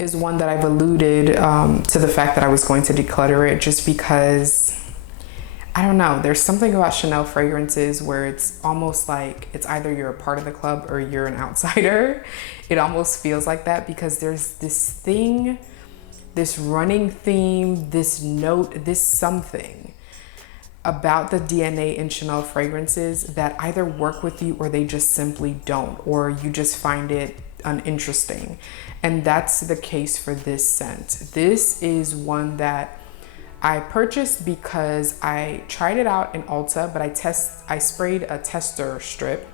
is one that I've alluded to the fact that I was going to declutter it just because, I don't know, there's something about Chanel fragrances where it's almost like it's either you're a part of the club or you're an outsider. It almost feels like that because there's this thing, this running theme, this note, this something about the DNA in Chanel fragrances that either work with you or they just simply don't, or you just find it uninteresting. And that's the case for this scent. This is one that I purchased because I tried it out in Ulta, but I sprayed a tester strip,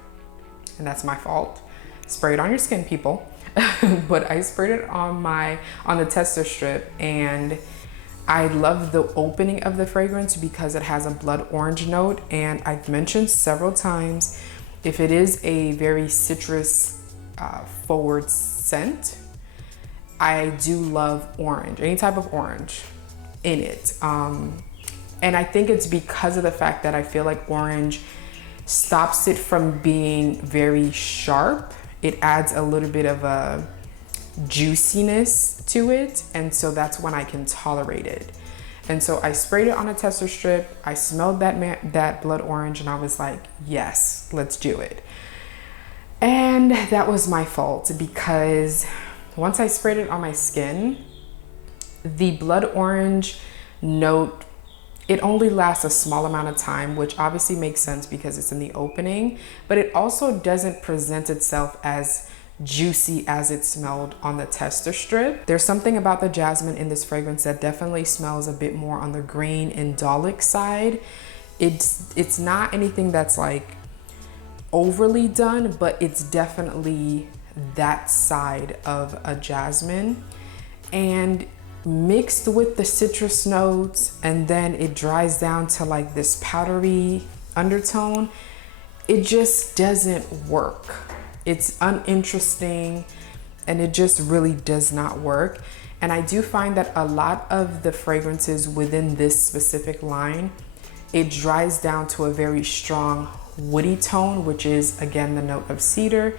and that's my fault. Spray it on your skin, people. But I sprayed it on the tester strip, and I love the opening of the fragrance because it has a blood orange note. And I've mentioned several times, if it is a very citrus forward scent, I do love orange, any type of orange in it. And I think it's because of the fact that I feel like orange stops it from being very sharp. It adds a little bit of a juiciness to it, and so that's when I can tolerate it. And so I sprayed it on a tester strip. I smelled that blood orange, and I was like, yes, let's do it. And that was my fault because once I sprayed it on my skin, the blood orange note, it only lasts a small amount of time, which obviously makes sense because it's in the opening, but it also doesn't present itself as juicy as it smelled on the tester strip. There's something about the jasmine in this fragrance that definitely smells a bit more on the green indolic side. It's not anything that's like overly done, but it's definitely that side of a jasmine. And mixed with the citrus notes, and then it dries down to like this powdery undertone, it just doesn't work. It's uninteresting, and it just really does not work. And I do find that a lot of the fragrances within this specific line, it dries down to a very strong woody tone, which is again the note of cedar.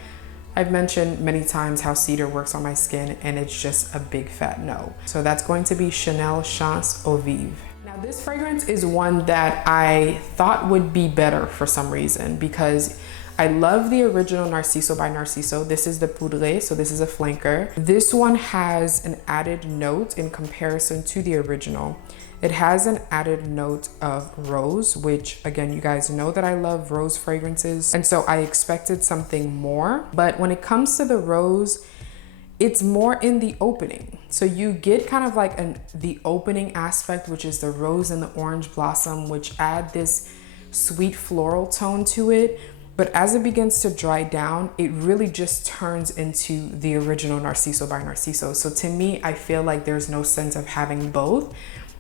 I've mentioned many times how cedar works on my skin, and it's just a big fat no. So that's going to be Chanel Chance Eau Vive. Now this fragrance is one that I thought would be better for some reason because I love the original Narciso by Narciso. This is the Poudre, so this is a flanker. This one has an added note in comparison to the original. It has an added note of rose, which again, you guys know that I love rose fragrances. And so I expected something more, but when it comes to the rose, it's more in the opening. So you get kind of like the opening aspect, which is the rose and the orange blossom, which add this sweet floral tone to it. But as it begins to dry down, it really just turns into the original Narciso by Narciso. So to me, I feel like there's no sense of having both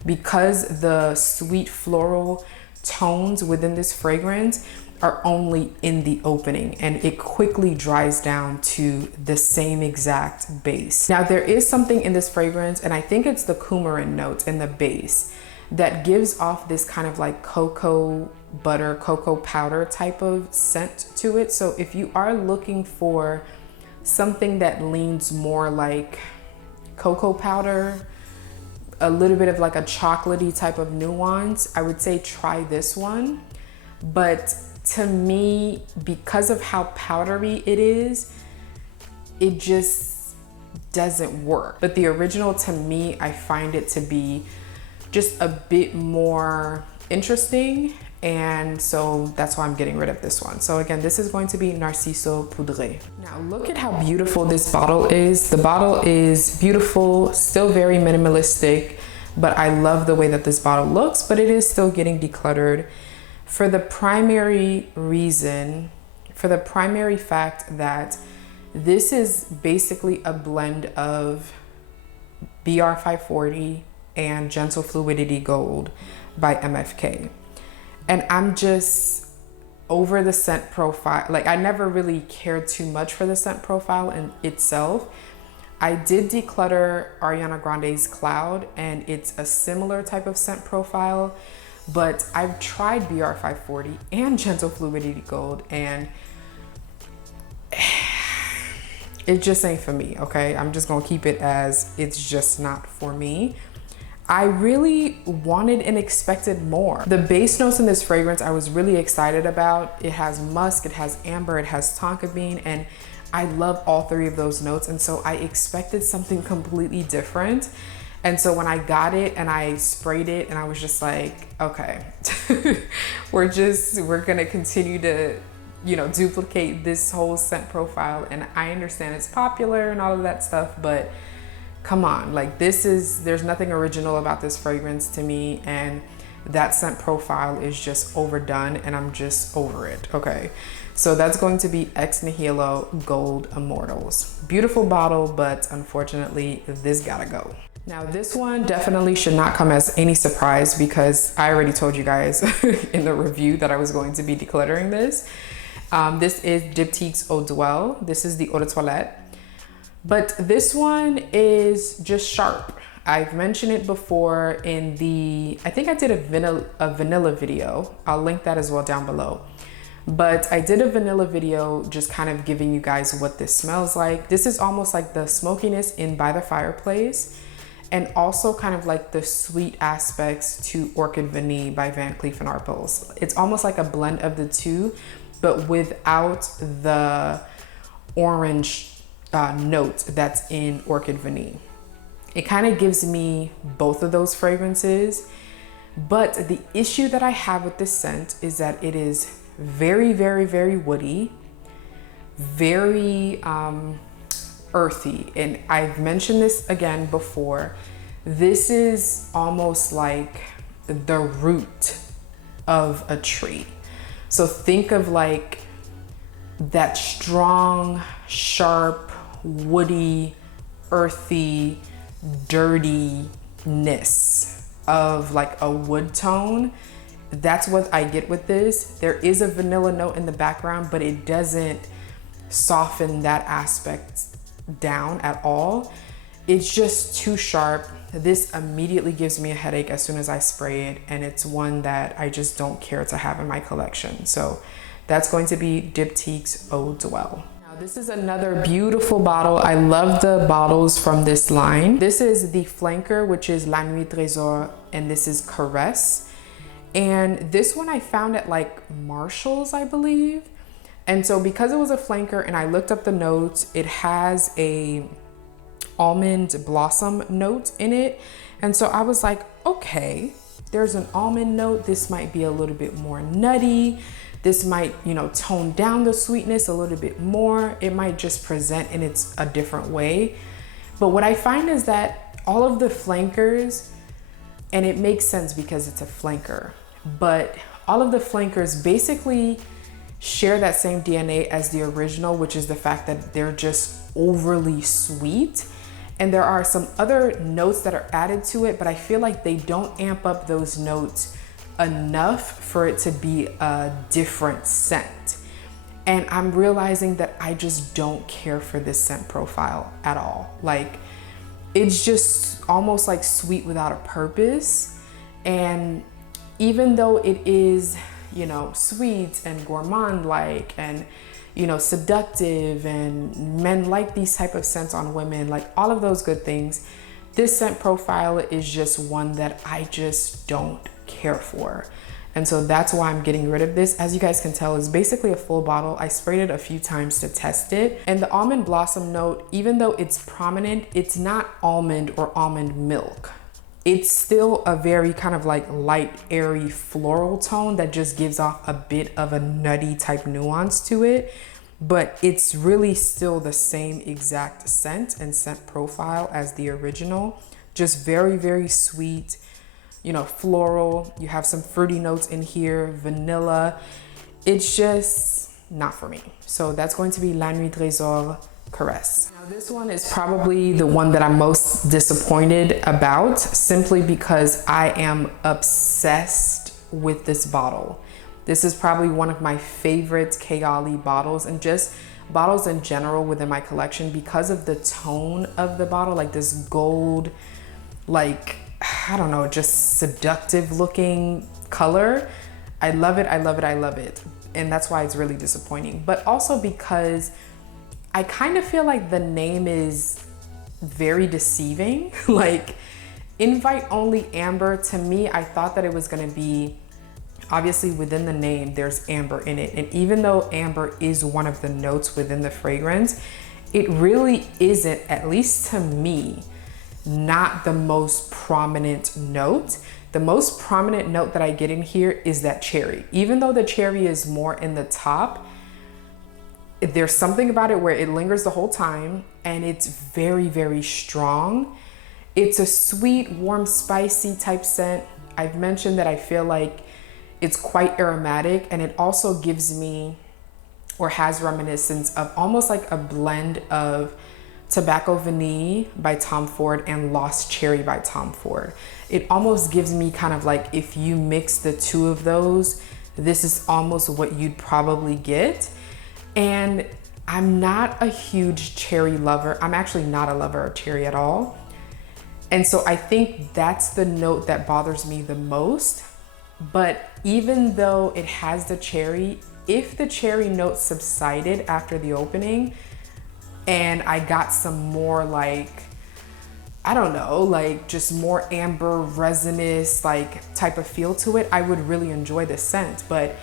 because the sweet floral tones within this fragrance are only in the opening, and it quickly dries down to the same exact base. Now there is something in this fragrance, and I think it's the coumarin notes in the base that gives off this kind of like cocoa butter, cocoa powder type of scent to it. So if you are looking for something that leans more like cocoa powder, a little bit of like a chocolatey type of nuance, I would say try this one. But to me, because of how powdery it is, it just doesn't work. But the original, to me, I find it to be just a bit more interesting, and so that's why I'm getting rid of this one. So again, this is going to be Narciso Poudre. Now look at how beautiful this bottle is. The bottle is beautiful, still very minimalistic, but I love the way that this bottle looks, but it is still getting decluttered for the primary reason, for the primary fact that this is basically a blend of BR 540 and Gentle Fluidity Gold by MFK. And I'm just over the scent profile. Like, I never really cared too much for the scent profile in itself. I did declutter Ariana Grande's Cloud, and it's a similar type of scent profile, but I've tried BR 540 and Gentle Fluidity Gold, and it just ain't for me, okay? I'm just gonna keep it as it's just not for me. I really wanted and expected more. The base notes in this fragrance I was really excited about. It has musk, it has amber, it has tonka bean, and I love all three of those notes. And so I expected something completely different. And so when I got it and I sprayed it and I was just like, okay, we're gonna continue to, you know, duplicate this whole scent profile. And I understand it's popular and all of that stuff, but come on, like there's nothing original about this fragrance to me, and that scent profile is just overdone and I'm just over it, okay? So that's going to be Ex Nihilo Gold Immortals. Beautiful bottle, but unfortunately this gotta go. Now this one definitely should not come as any surprise because I already told you guys in the review that I was going to be decluttering this. This is Diptyque's Eau Dwell. This is the Eau de Toilette. But this one is just sharp. I've mentioned it before in the, I think I did a vanilla video. I'll link that as well down below. But I did a vanilla video just kind of giving you guys what this smells like. This is almost like the smokiness in By the Fireplace, and also kind of like the sweet aspects to Orchid Vanille by Van Cleef & Arpels. It's almost like a blend of the two, but without the orange note that's in Orchid Vanille. It kind of gives me both of those fragrances, but the issue that I have with this scent is that it is very, very, very woody, very earthy. And I've mentioned this again before. This is almost like the root of a tree. So think of like that strong, sharp, woody, earthy, dirtiness of like a wood tone. That's what I get with this. There is a vanilla note in the background, but it doesn't soften that aspect down at all. It's just too sharp. This immediately gives me a headache as soon as I spray it, and it's one that I just don't care to have in my collection. So that's going to be Diptyque's Eau Dwell. Now this is another beautiful bottle. I love the bottles from this line. This is the flanker, which is La Nuit Trésor, and this is Caresse. And this one I found at like Marshall's, I believe. And so because it was a flanker and I looked up the notes, it has a almond blossom note in it. And so I was like, okay, there's an almond note. This might be a little bit more nutty. This might, you know, tone down the sweetness a little bit more. It might just present in a different way. But what I find is that all of the flankers, and it makes sense because it's a flanker, but all of the flankers basically share that same DNA as the original, which is the fact that they're just overly sweet. And there are some other notes that are added to it, but I feel like they don't amp up those notes enough for it to be a different scent. And I'm realizing that I just don't care for this scent profile at all. Like, it's just almost like sweet without a purpose. And even though it is, you know, sweet and gourmand-like and, you know, seductive, and men like these type of scents on women, like all of those good things, this scent profile is just one that I just don't care for. And so that's why I'm getting rid of this. As you guys can tell, it's basically a full bottle. I sprayed it a few times to test it. And the almond blossom note, even though it's prominent, it's not almond or almond milk. It's still a very kind of like light, airy floral tone that just gives off a bit of a nutty type nuance to it. But it's really still the same exact scent and scent profile as the original. Just very, very sweet, you know, floral. You have some fruity notes in here, vanilla. It's just not for me. So that's going to be La Nuit Trésor Caresse. Now this one is probably the one that I'm most disappointed about, simply because I am obsessed with this bottle. This is probably one of my favorite Kayali bottles, and just bottles in general within my collection, because of the tone of the bottle, like this gold, like, I don't know, just seductive looking color. I love it, I love it, I love it. And that's why it's really disappointing. But also because I kind of feel like the name is very deceiving. Like invite only amber, to me, I thought that it was gonna be, obviously within the name, there's amber in it. And even though amber is one of the notes within the fragrance, it really isn't, at least to me, not the most prominent note. The most prominent note that I get in here is that cherry. Even though the cherry is more in the top, there's something about it where it lingers the whole time and it's very, very strong. It's a sweet, warm, spicy type scent. I've mentioned that I feel like it's quite aromatic, and it also gives me, or has reminiscence of, almost like a blend of Tobacco Vanille by Tom Ford and Lost Cherry by Tom Ford. It almost gives me kind of like, if you mix the two of those, this is almost what you'd probably get. And I'm not a huge cherry lover. I'm actually not a lover of cherry at all. And so I think that's the note that bothers me the most. But even though it has the cherry, if the cherry note subsided after the opening and I got some more like, I don't know, like just more amber resinous like type of feel to it, I would really enjoy the scent. But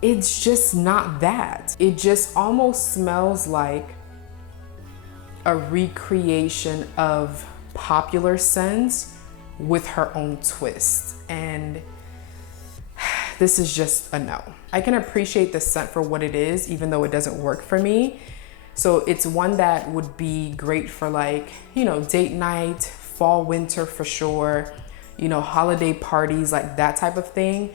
it's just not that. It just almost smells like a recreation of popular scents with her own twist. And this is just a no. I can appreciate the scent for what it is, even though it doesn't work for me. So it's one that would be great for like, you know, date night, fall, winter for sure, you know, holiday parties, like that type of thing.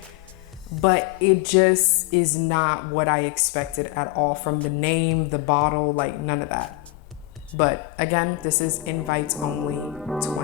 But it just is not what I expected at all from the name, the bottle, like none of that. But again, this is invites only 20.